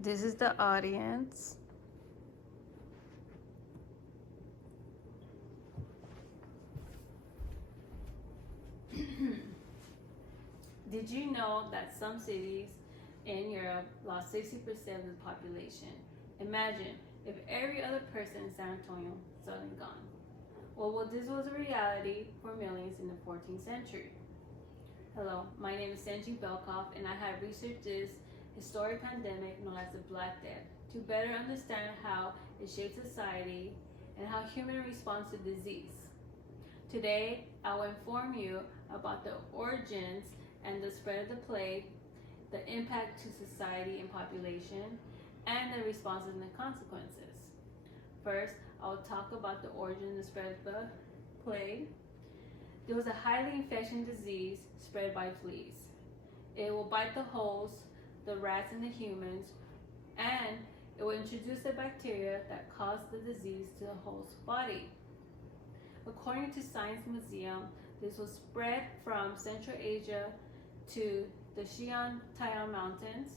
This is the audience. Did you know that some cities in Europe lost 60% of the population? Imagine if every other person in San Antonio suddenly gone. Well, this was a reality for millions in the 14th century. Hello, my name is Sengi Belcoff, and I have researched this historic pandemic known as the Black Death to better understand how it shaped society and how humans respond to disease. Today, I will inform you about the origins and the spread of the plague, the impact to society and population, and the responses and the consequences. First, I will talk about the origin and the spread of the plague. There was a highly infectious disease spread by fleas. It will bite the host, the rats and the humans, and it will introduce a bacteria that caused the disease to the host's body. According to Science Museum, this was spread from Central Asia to the Xi'an Mountains,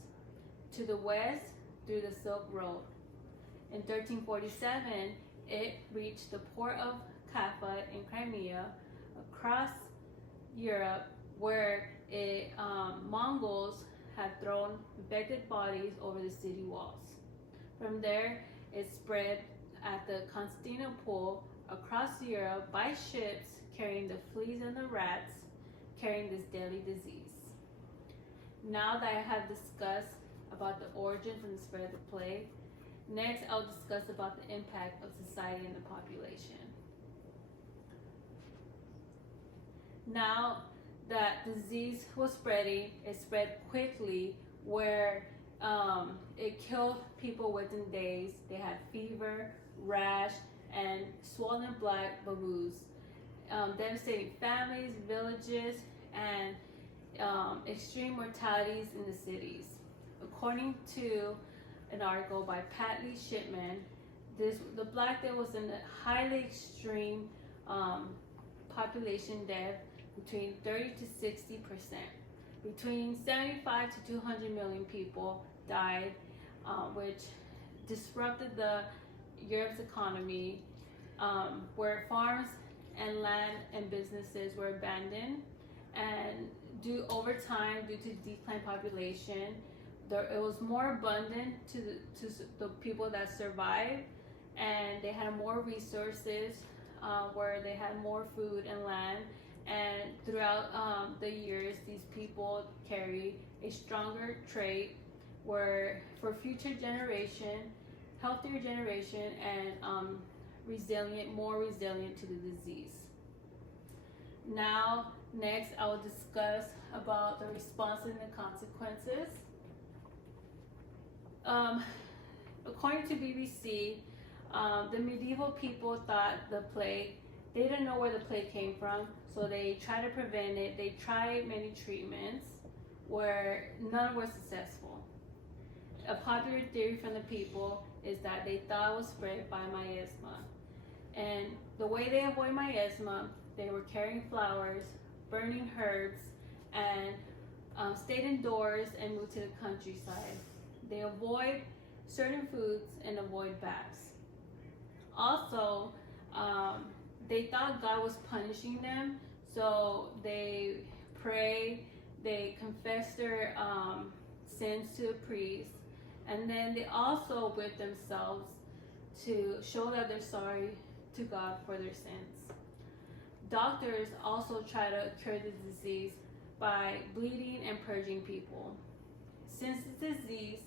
to the west through the Silk Road. In 1347, it reached the port of Kaffa in Crimea, across Europe, where Mongols had thrown infected bodies over the city walls. From there, it spread at the Constantinople across Europe by ships carrying the fleas and the rats, carrying this deadly disease. Now that I have discussed about the origins and the spread of the plague, next I'll discuss about the impact of society and the population. Now that disease was spreading, it spread quickly where it killed people within days. They had fever, rash, and swollen black baboons, devastating families, villages, and extreme mortalities in the cities. According to an article by Pat Lee Shipman, the Black Death was in a highly extreme population death between 30 to 60%. Between 75 to 200 million people died, which disrupted Europe's economy, where farms and land and businesses were abandoned, and over time, due to declined population, it was more abundant to the people that survived, and they had more resources, where they had more food and land. And throughout the years, these people carry a stronger trait where for future generation, healthier generation, and more resilient to the disease. Now, next I will discuss about the response and the consequences. According to BBC, the medieval people thought the plague, they didn't know where the plague came from, so they tried to prevent it. They tried many treatments where none were successful. A popular theory from the people is that they thought it was spread by miasma. And the way they avoid miasma, they were carrying flowers, burning herbs, and stayed indoors and moved to the countryside. They avoid certain foods and avoid baths. Also, they thought God was punishing them, so they pray, they confess their sins to a priest, and then they also whip themselves to show that they're sorry to God for their sins. Doctors also try to cure the disease by bleeding and purging people. Since the disease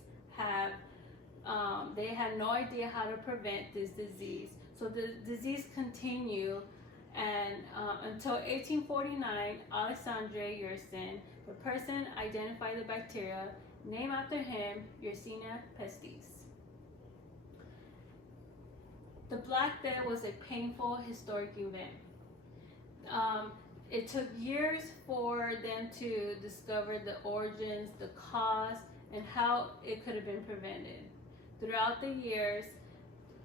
they had no idea how to prevent this disease, so the disease continued, and until 1849, Alexandre Yersin, the person identified the bacteria, named after him, Yersinia pestis. The Black Death was a painful historic event. It took years for them to discover the origins, the cause, and how it could have been prevented. Throughout the years,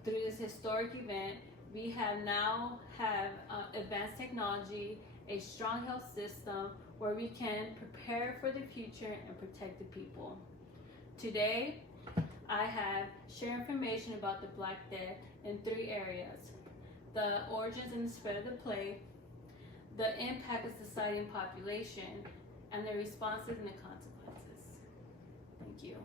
through this historic event, we now have advanced technology, a strong health system where we can prepare for the future and protect the people. Today, I have share information about the Black Death in 3 areas: the origins and the spread of the plague, the impact of society and population, and the responses and the consequences. Thank you.